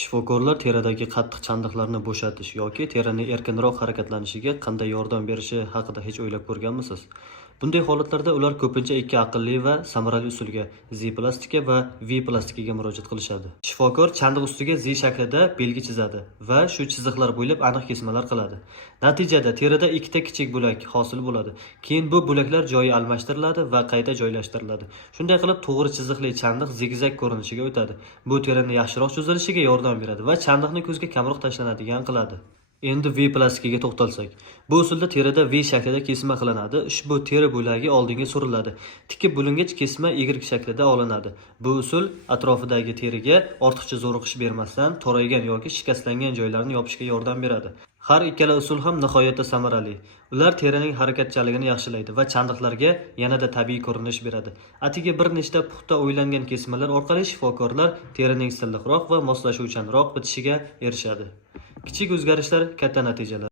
Shifokorlar teridagi qattiq chandiqlarni bo'shatish yoki terining erkinroq harakatlanishiga qanday yordam berishi haqida hech o'ylab ko'rganmisiz? Bunday holatlarda ular ko'pincha ikki aqlli va samarali usulga Z plastika va V plastikaga murojaat qilishadi. Shifokor chandiq ustiga Z shaklida belgi chizadi va shu chiziqlar bo'ylab aniq kesmalar qiladi. Natijada terida ikkita kichik bo'lak hosil bo'ladi. Keyin bu bo'laklar joyi almashtiriladi va qayta joylashtiriladi. Shunday qilib to'g'ri chiziqli chandiq zigzag ko'rinishiga o'tadi. Bu terini yaxshiroq cho'zilishiga yordam beradi va chandiqni ko'zga kamroq tashlanadigan qiladi. Endi V plastikaga to'xtalsak. Bu usulda terida V shaklida kesma qilinadi. Ushbu teri bo'lagi oldinga suriladi. Tikib bo'lingach kesma Y shaklida olinadi. Bu usul atrofidagi teriga ortiqcha zo'riqish bermasdan toraygan yoki shikastlangan joylarni yopishga yordam beradi. Har ikkala usul ham nihoyatda samarali. Ular terining harakatchanligini yaxshilaydi va chandiqlarga yanada tabiiy ko'rinish beradi. Atigi bir nechta puxta o'ylangan kesmalar orqali shifokorlar terining silliqroq va moslashuvchanroq bitishiga erishadi. Kichik o'zgarishlar katta natijalar.